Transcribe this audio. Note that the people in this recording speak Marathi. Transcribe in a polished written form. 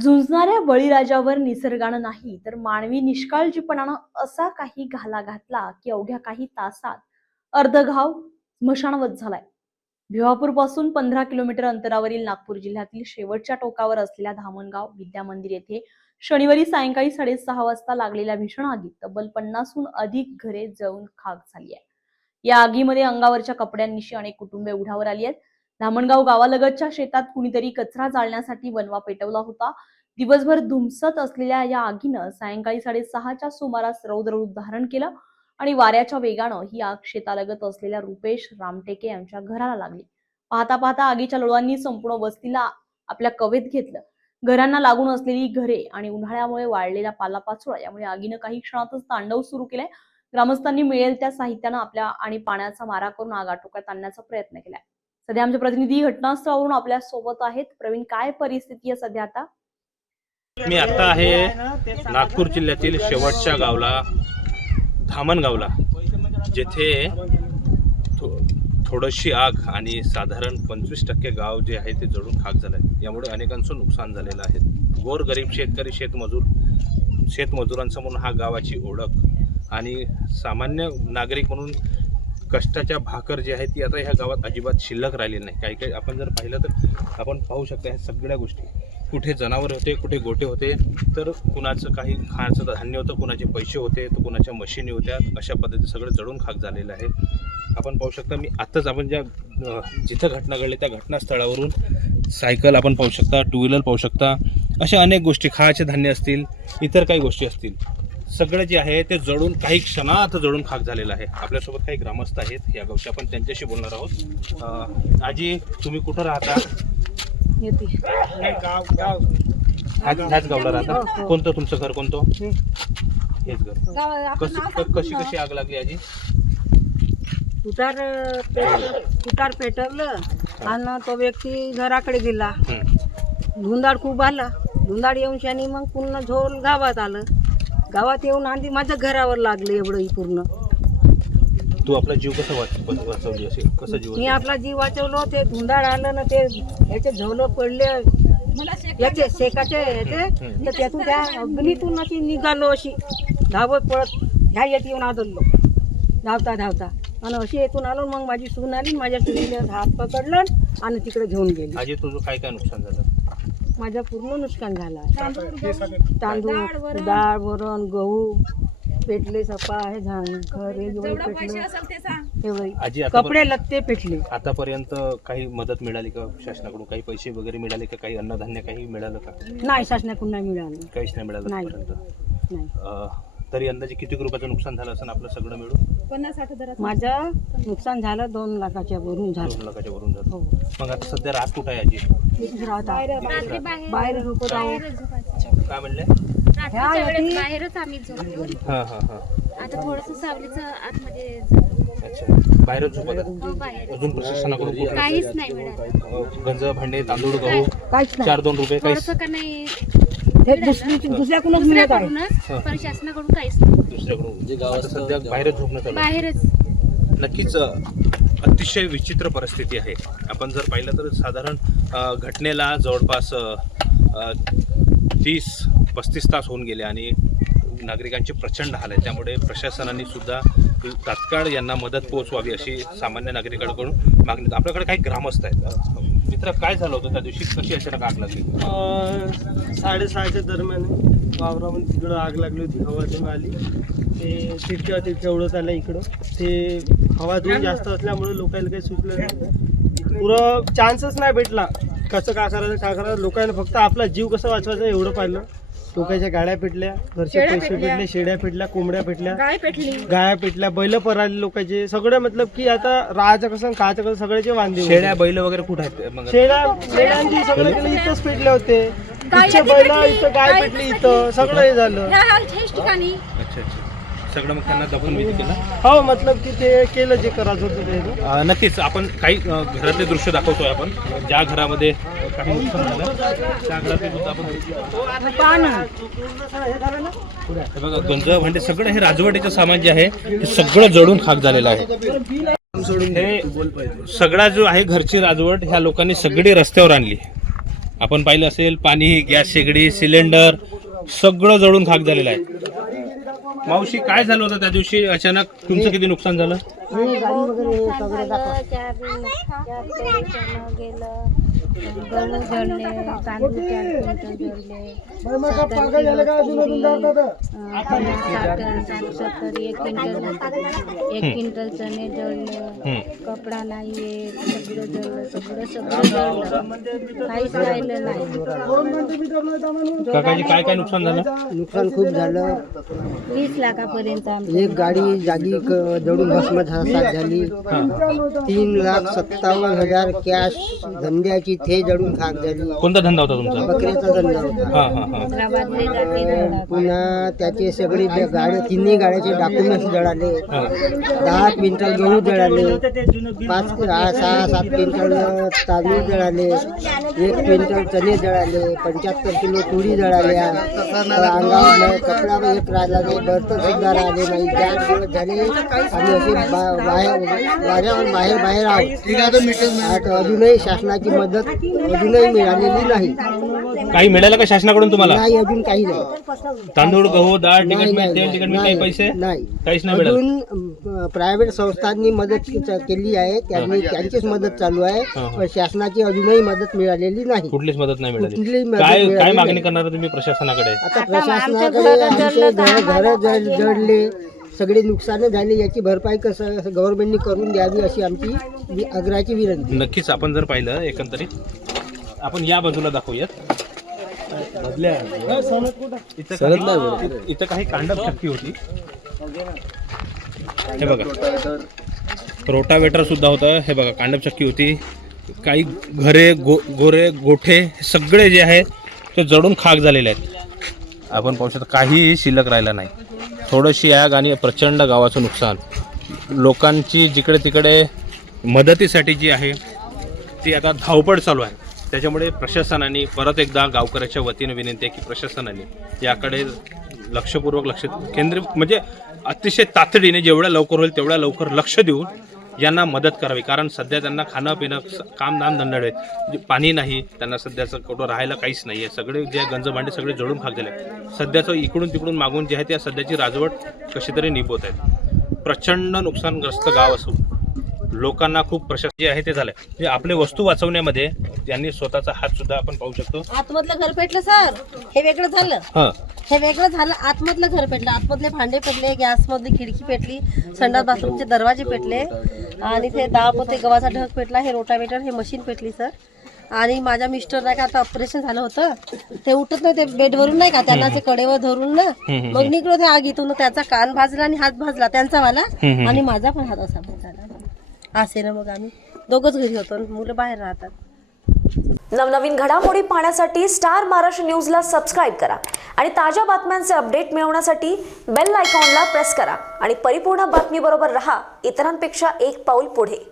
झुंजणाऱ्या बळीराजावर निसर्गानं नाही तर मानवी निष्काळजीपणानं असा काही घाला घातला की अवघ्या काही तासात अर्धघाव स्मशानवत झालाय. भिवापूर पासून 15 किलोमीटर अंतरावरील नागपूर जिल्ह्यातील शेवटच्या टोकावर असलेल्या धामणगाव विद्या मंदिर येथे शनिवारी सायंकाळी 6:30 वाजता लागलेल्या भीषण आगीत तब्बल 50हून अधिक घरे जळून खाक झाली आहे. या आगीमध्ये अंगावरच्या कपड्यांनिशी अनेक कुटुंबे उघड्यावर आली आहेत. धामणगाव गावालगतच्या शेतात कुणीतरी कचरा जाळण्यासाठी बनवा पेटवला होता. दिवसभर धुमसत असलेल्या या आगीनं सायंकाळी 6:30च्या सुमारास रौद्र रूप धारण केलं आणि वाऱ्याच्या वेगानं ही आग शेतालगत असलेल्या रुपेश रामटेके यांच्या घराला लागली. पाहता पाहता आगीच्या लोळांनी संपूर्ण वस्तीला आपल्या कवेत घेतलं. घरांना लागून असलेली घरे आणि उन्हाळ्यामुळे वाळलेला पालापाचोळा यामुळे आगीनं काही क्षणातच तांडव सुरू केलंय. ग्रामस्थांनी मिळेल त्या साहित्यानं आपल्या आणि पाण्याचा मारा करून आग आटोक्यात आणण्याचा प्रयत्न केलाय. सध्या आमचे प्रतिनिधी घटनास्थळावरून आपल्या सोबत आहेत. प्रवीण, काय परिस्थिती आहे सध्या आता? मी आता आहे नागपूर जिल्ह्यातील शेवटच्या गावला धामणगावला, जिथे थोडीशी आग आणि साधारण 25% गाव जे आहे ते जळून खाक झालंय. यामुळे अनेकांचं नुकसान झालेलं आहे. गोरगरीब शेतकरी शेतमजुरांसमोर हा गावाची ओळख आणि सामान्य नागरिक म्हणून कष्टाच्या भाकर जी आहे ती आता ह्या गावात अजिबात शिल्लक राहिलेली नाही. काही काही आपण जर पाहिलं तर आपण पाहू शकता ह्या सगळ्या गोष्टी, कुठे जनावर होते, कुठे गोटे होते, तर कुणाचं काही खाण्याचं धान्य होतं, कुणाचे पैसे होते, तर कुणाच्या मशिनी होत्या. अशा पद्धतीने सगळं जळून खाक झालेलं आहे. आपण पाहू शकता, मी आत्ताच आपण जिथं घटना घडली त्या घटनास्थळावरून सायकल आपण पाहू शकता, टू व्हीलर पाहू शकता, अशा अनेक गोष्टी, खायचे धान्य असतील, इतर काही गोष्टी असतील, सगळं जे आहे ते जळून काही क्षणात जळून खाक झालेलं आहे. आपल्यासोबत काही ग्रामस्थ आहेत या गावचे, आपण त्यांच्याशी बोलणार आहोत. आजी, तुम्ही कुठं राहता? ह्याच गावला राहता? कोणतं तुमचं घर? कोणतं? हेच घर. कशी कशी आग लागली आजी? सुतार पेटवलं आणि तो व्यक्ती घराकडे गेला. धुंदाड खूप आला. धुंदाड येऊन शानी मग पूर्ण झोल गावात आलं. गावात येऊन आधी माझ्या घरावर लागलं एवढं पूर्ण. तू आपला जीव कसा वाचवली असेल? कसं जीव? मी आपला जीव वाचवलो. ते धुंदाड आलं ना, ते याचे झोलं पडले याचे शेकाचे याचे, तर त्यातून त्या अग्नीतून अशी निघालो, अशी धावत पळत ह्या येत येऊन आदळलो धावता धावता, आणि अशी येथून आलो. मग माझी सून आली, माझ्या सुनीला हात पकडलं आणि तिकडे घेऊन गेली. आजी, तुझं काय काय नुकसान झालं? माझं पूर्ण नुकसान झालं. तांदूळ, डाळ, वरण, गहू पेटले, सपा आहे, आजी, कपडे लत्ते पेटले. आतापर्यंत काही मदत मिळाली का शासनाकडून? काही पैसे वगैरे मिळाले का? काही अन्नधान्य काही मिळालं का? नाही, शासनाकडून नाही मिळालं. काहीच नाही मिळालं नाही. आतापर्यंत. तरी अंदाजे किती रुपयाचं नुकसान झालं असं आपलं सगळं मिळून? 50-60 माझं नुकसान झालं 2 लाखाच्या वरून झालं. 2 लाखाच्या वरून झालं. हो. मग आता सध्या रात कुठं आहे आजी? बाहेर झोपत आहे. काय म्हणले? बाहेरच आम्ही झोपलो. आता थोडस सावलीचं आतमध्ये. अच्छा, बाहेरच झोपत आहे. हो, बाहेर. अजून प्रशासनाकडून काहीच नाही मिळालं. गंज, भांडे, तांदूळ, गहू, काहीच नाही. 4-2 रुपये काहीच? थोडंसं का नाही, दुसऱ्याकडूनच मिळत आहे. दुसऱ्याकडूनच, पण शासनाकडून काहीच नाही. दुसऱ्याकडून म्हणजे गावात सध्या बाहेरच झोपणं चालू आहे. बाहेरच. नक्कीच अतिशय विचित्र परिस्थिती आहे. आपण जर पाहिलं तर साधारण घटनेला जवळपास 30-35 तास होऊन गेले आणि नागरिकांचे प्रचंड हाल आहे. त्यामुळे प्रशासनाने सुद्धा तात्काळ यांना मदत पोहोचवावी अशी सामान्य नागरिकांकडून मागणी. आपल्याकडे काही ग्रामस्थ आहेत. मित्र, काय झालं होतं त्या दिवशी? कशी अचानक आग लागली? 6:30च्या दरम्यान वावरामध्ये तिकडं आग लागली होती. हवा धून आली, ते तितक्या उडत आल्या इकडं. ते हवा धून जास्त असल्यामुळे लोकांना काही सुचलं नाही. पुरं चान्सच नाही भेटला कसं काय करायचं. लोकांना फक्त आपला जीव कसं वाचवायचा एवढं पाहिलं. लोकांच्या गाड्या पेटल्या, घरचे पैसे पेटले, शेड्या पेटल्या, कोंबड्या पेटल्या, गाया पेटल्या, बैल पराले लोकांचे सगळे. मतलब की आता राहायचं कसं खायचं कसं सगळ्याचे वांदे. शेळ्या, बैल वगैरे कुठे आहेत? मग शेळ्यांची सगळे इथंच पेटले होते. इथचे बैल, इथं गाय पेटली, इथं सगळं हे झालं. अच्छा अच्छा, सगळं मग त्यांना दफन विधी केलं? हो, मतलब की ते केलं जे करायचं होतं ते. नक्कीच आपण काही घरातले दृश्य दाखवतोय. आपण ज्या घरामध्ये काही नुकसान झालं त्या घरातले सुद्धा आपण हे बघा, गंज, भांडे, सगळं हे राजवाडीचं सामान जे आहे हे सगळं जळून खाक झालेलं आहे. हे सगळा जो आहे घरची राजवट ह्या लोकांनी सगळी रस्त्यावर आणली. आपण पाहिलं असेल पाणी, गॅस शेगडी, सिलेंडर सगळं जळून खाक झालेलं आहे. मावशी काय झालं होतं त्या दिवशी अचानक, तुमचं किती नुकसान झालं? गहू जळले, तांदूळ 4 क्विंटल जळले, 1 क्विंटल चणे जळले, कपडा नाहीये, सगळं जळलं, सगळं जळलं, काहीच राहिलं नाही. काकाजी काय काय नुकसान झालं? नुकसान खूप झालं. 20 लाखापर्यंत एक गाडी जागी जळून भस्म झाली. 3,57,000 कॅश धंद्याची थे जळून खाक झाली. कोणता धंदा होता तुमचा? बकऱ्याचा धंदा होता. हा हा हा. हैदराबादले जाते धंदा. पुन्हा त्याचे सगळे गाड्या, तिन्ही गाड्याचे डॉक्युमेंट्स जळाले. 10 क्विंटल गहू जळाले, 6-7 क्विंटल तांदूळ जळाले, 1 क्विंटल चणे जळाले, 75 किलो तुरी जळाल्या. अंगावर कपडा एक राहिला नाही, बर्तन सुद्धा राहिले नाही. 4 दिवस झाले आम्ही असे वाऱ्यावर बाहेर आहोत. अजूनही शासनाची मदत अजूनही मिळालेली नाही. काही मिळालं का शासनाकडून तुम्हाला? नाही, अजून काही नाही. तांदूळ, गहू, डाळ, तिकीट, नाही, तेल, तिकीट, काही पैसे नाही. काहीच नाही मिळालं. अजून प्रायव्हेट संस्थांनी मदत केली आहे, त्यांचीच मदत चालू आहे, पण शासनाची अजूनही मदत मिळालेली नाही. कुठलीच मदत नाही कुठलीच मिळाली. मदत काय मिळाली काय मागणी नाही. करणार तुम्ही प्रशासनाकडे? आता प्रशासनाकडे आमचे घर जळले, सगळे नुकसान झाले, याची भरपाई कसं गव्हर्नमेंटनी करून द्यावी अशी आमची आग्रहाची विनंती. नक्कीच आपण जर पाहिलं एकंदरीत, आपण या बाजूला दाखवूयात. इथं काही कांडप चक्की होती, हे बघा. रोटावेटर सुद्धा होतं, हे बघा. कांडप चक्की होती. काही घरे, गोरे, गोठे सगळे जे आहे ते जळून खाक झालेले आहेत. आपण पाहू शकतो काहीही शिल्लक राहिला नाही. थोडीशी आग आणि प्रचंड गावाचं नुकसान. लोकांची जिकडे तिकडे मदतीसाठी जी आहे ती आता धावपळ चालू आहे. त्याच्यामुळे प्रशासनाने परत एकदा गावकऱ्याच्या वतीने विनंती आहे की प्रशासनाने याकडे लक्ष केंद्रित, म्हणजे अतिशय तातडीने जेवढ्या लवकर होईल तेवढ्या लवकर लक्ष देऊन यांना मदत करावी. कारण सध्या त्यांना खाणं पिणं, काम नाम धंदाडे आहेत. पाणी नाही, त्यांना सध्याचं कुठं राहायला काहीच नाही आहे. सगळे जे गंज भांडे सगळे जळून खाक झाले. सध्याचं इकडून तिकडून मागून जे आहे त्या सध्याची राजवट कशी तरी निभवत आहेत. प्रचंड नुकसानग्रस्त गाव असून लोकांना खूप प्रशासन जे आहे ते झालंय. म्हणजे आपले वस्तू वाचवण्यामध्ये त्यांनी स्वतःचा हात सुद्धा आपण पाहू शकतो. आतमधलं घर पेटलं सर, हे वेगळं झालं. हां, हे वेगळं झालं. आतमधलं घर पेटलं, आतमधले भांडे पेटले, गॅस मधली खिडकी पेटली, संडास बाथरूमचे दरवाजे पेटले, आणि ते 10 पोते गव्हाचा ढग पेटला. हे रोटावेटर, हे मशीन पेटली सर. आणि माझ्या मिस्टर नाही का, आता ऑपरेशन झालं होतं, ते उठत नाही, ते बेडवरून नाही का, त्यांना ते कडेवर धरून ना मग निघलो ते आगीतून. त्याचा कान भाजला आणि हात भाजला त्यांचा वाला, आणि माझा पण हात असा भाजला. असे ना मग आम्ही दोघंच घरी होतो, मुलं बाहेर राहतात. नवनवीन घडामोडी पाहण्यासाठी स्टार महाराष्ट्र न्यूजला सबस्क्राईब करा आणि ताज्या बातम्यांचे अपडेट मिळवण्यासाठी बेल आयकॉनला प्रेस करा आणि परिपूर्ण बातमीबरोबर रहा, इतरांपेक्षा एक पाऊल पुढे.